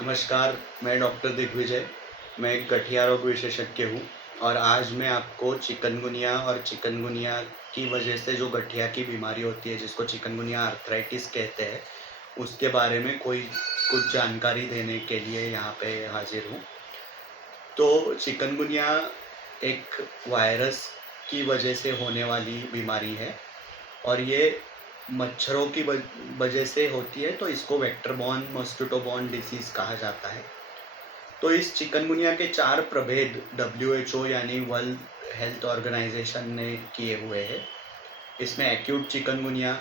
नमस्कार, मैं डॉक्टर दिग्विजय। मैं एक गठिया रोग विशेषज्ञ हूँ और आज मैं आपको चिकनगुनिया और चिकनगुनिया की वजह से जो गठिया की बीमारी होती है, जिसको चिकनगुनिया आर्थराइटिस कहते हैं, उसके बारे में कुछ जानकारी देने के लिए यहाँ पे हाज़िर हूँ। तो चिकनगुनिया एक वायरस की वजह से होने वाली बीमारी है और ये मच्छरों की वजह से होती है, तो इसको vector borne mosquito borne disease कहा जाता है। तो इस चिकनगुनिया के 4 प्रभेद डब्ल्यूएचओ यानी वर्ल्ड हेल्थ ऑर्गेनाइजेशन ने किए हुए हैं। इसमें acute chikungunya,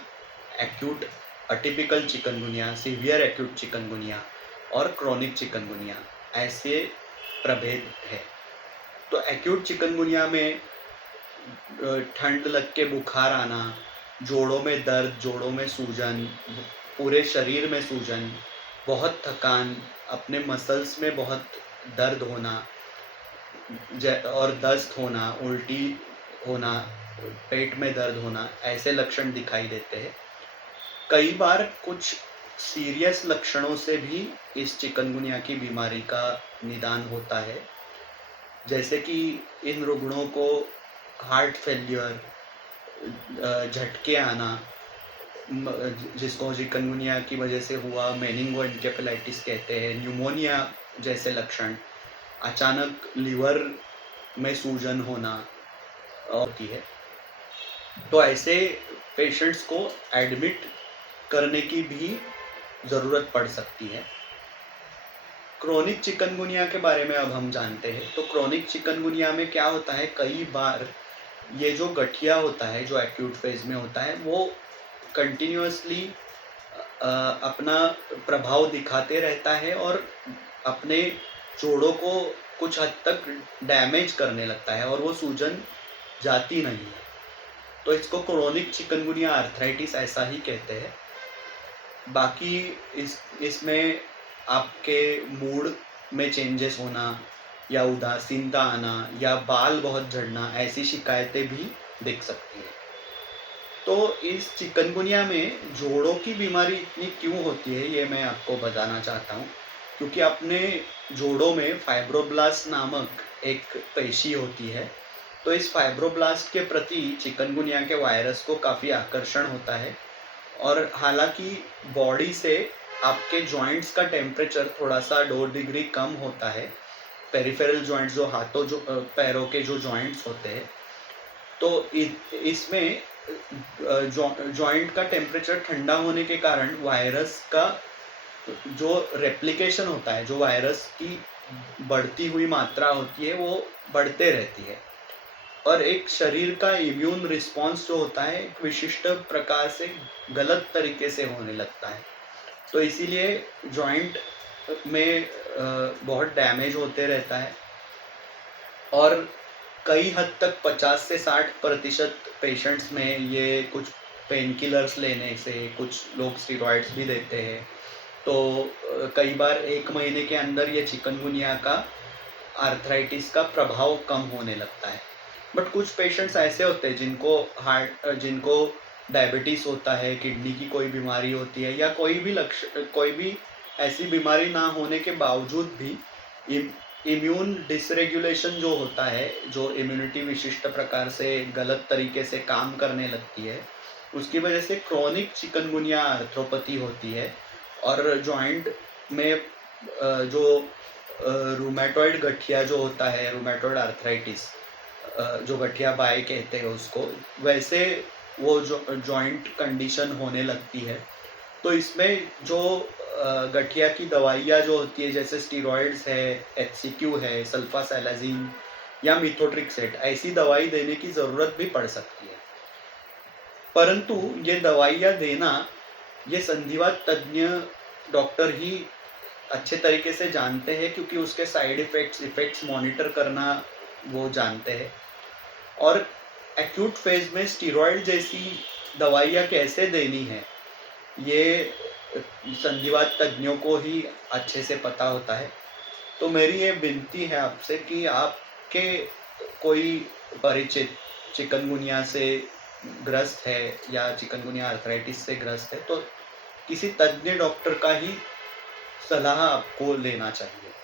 acute atypical chikungunya, severe acute chikungunya और क्रोनिक चिकनगुनिया ऐसे प्रभेद हैं। तो एक्यूट चिकनगुनिया में ठंड लग के बुखार आना, जोड़ों में दर्द, जोड़ों में सूजन, पूरे शरीर में सूजन, बहुत थकान, अपने मसल्स में बहुत दर्द होना और दस्त होना, उल्टी होना, पेट में दर्द होना, ऐसे लक्षण दिखाई देते हैं। कई बार कुछ सीरियस लक्षणों से भी इस चिकनगुनिया की बीमारी का निदान होता है, जैसे कि इन रुग्णों को हार्ट फेल्योर, झटके आना, जिसको चिकनगुनिया की वजह से हुआ मेनिंगो एन्केफेलाइटिस कहते हैं, न्यूमोनिया जैसे लक्षण, अचानक लिवर में सूजन होना होती है। तो ऐसे पेशेंट्स को एडमिट करने की भी ज़रूरत पड़ सकती है। क्रोनिक चिकनगुनिया के बारे में अब हम जानते हैं। तो क्रोनिक चिकनगुनिया में क्या होता है, कई बार ये जो गठिया होता है, जो एक्यूट फेज़ में होता है, वो कंटिन्यूअसली अपना प्रभाव दिखाते रहता है और अपने जोड़ों को कुछ हद तक डैमेज करने लगता है और वो सूजन जाती नहीं है। तो इसको क्रोनिक चिकनगुनिया आर्थराइटिस ऐसा ही कहते हैं। बाकी इसमें आपके मूड में चेंजेस होना या उदासीनता आना या बाल बहुत झड़ना, ऐसी शिकायतें भी दिख सकती हैं। तो इस चिकनगुनिया में जोड़ों की बीमारी इतनी क्यों होती है, ये मैं आपको बताना चाहता हूँ। क्योंकि अपने जोड़ों में फाइब्रोब्लास्ट नामक एक पेशी होती है। तो इस फाइब्रोब्लास्ट के प्रति चिकनगुनिया के वायरस को काफ़ी आकर्षण होता है और हालाँकि बॉडी से आपके जॉइंट्स का टेम्परेचर थोड़ा-सा 2 डिग्री कम होता है। पेरिफेरल जॉइंट्स, जो पैरों के जो जॉइंट्स होते हैं, तो इसमें जॉइंट का टेम्परेचर ठंडा होने के कारण वायरस का जो रेप्लिकेशन होता है, जो वायरस की बढ़ती हुई मात्रा होती है, वो बढ़ते रहती है और एक शरीर का इम्यून रिस्पॉन्स जो होता है, एक विशिष्ट प्रकार से गलत तरीके से होने लगता है। तो इसीलिए जॉइंट में बहुत डैमेज होते रहता है और कई हद तक 50 से 60% पेशेंट्स में ये कुछ पेन किलर्स लेने से, कुछ लोग स्टेरॉइड्स भी देते हैं। तो कई बार 1 महीने के अंदर ये चिकनगुनिया का आर्थराइटिस का प्रभाव कम होने लगता है। बट कुछ पेशेंट्स ऐसे होते हैं जिनको डायबिटीज़ होता है, किडनी की कोई बीमारी होती है या कोई भी ऐसी बीमारी ना होने के बावजूद भी इम इम्यून डिसरेगुलेशन जो होता है, जो इम्यूनिटी विशिष्ट प्रकार से गलत तरीके से काम करने लगती है, उसकी वजह से क्रोनिक चिकनगुनिया आर्थ्रोपैथी होती है और जॉइंट में जो रूमेटॉइड गठिया जो होता है, रूमेटॉइड आर्थराइटिस, जो गठिया बाय कहते हैं उसको, वैसे वो जॉइंट कंडीशन होने लगती है। तो इसमें जो गठिया की दवाइयाँ जो होती है, जैसे स्टेरॉइड्स है, एचसीक्यू है, सल्फासैलाज़िन या मिथोट्रेक्सेट, ऐसी दवाई देने की ज़रूरत भी पड़ सकती है। परंतु ये दवाइयाँ देना, ये संधिवात तज्ञ डॉक्टर ही अच्छे तरीके से जानते हैं, क्योंकि उसके साइड इफ़ेक्ट्स मॉनिटर करना वो जानते हैं। और एक्यूट फेज़ में स्टेरॉइड जैसी दवाइयाँ कैसे देनी है, ये संधिवात तज्ञों को ही अच्छे से पता होता है। तो मेरी ये विनती है आपसे कि आपके कोई परिचित चिकनगुनिया से ग्रस्त है या चिकनगुनिया आर्थराइटिस से ग्रस्त है, तो किसी तज्ञ डॉक्टर का ही सलाह आपको लेना चाहिए।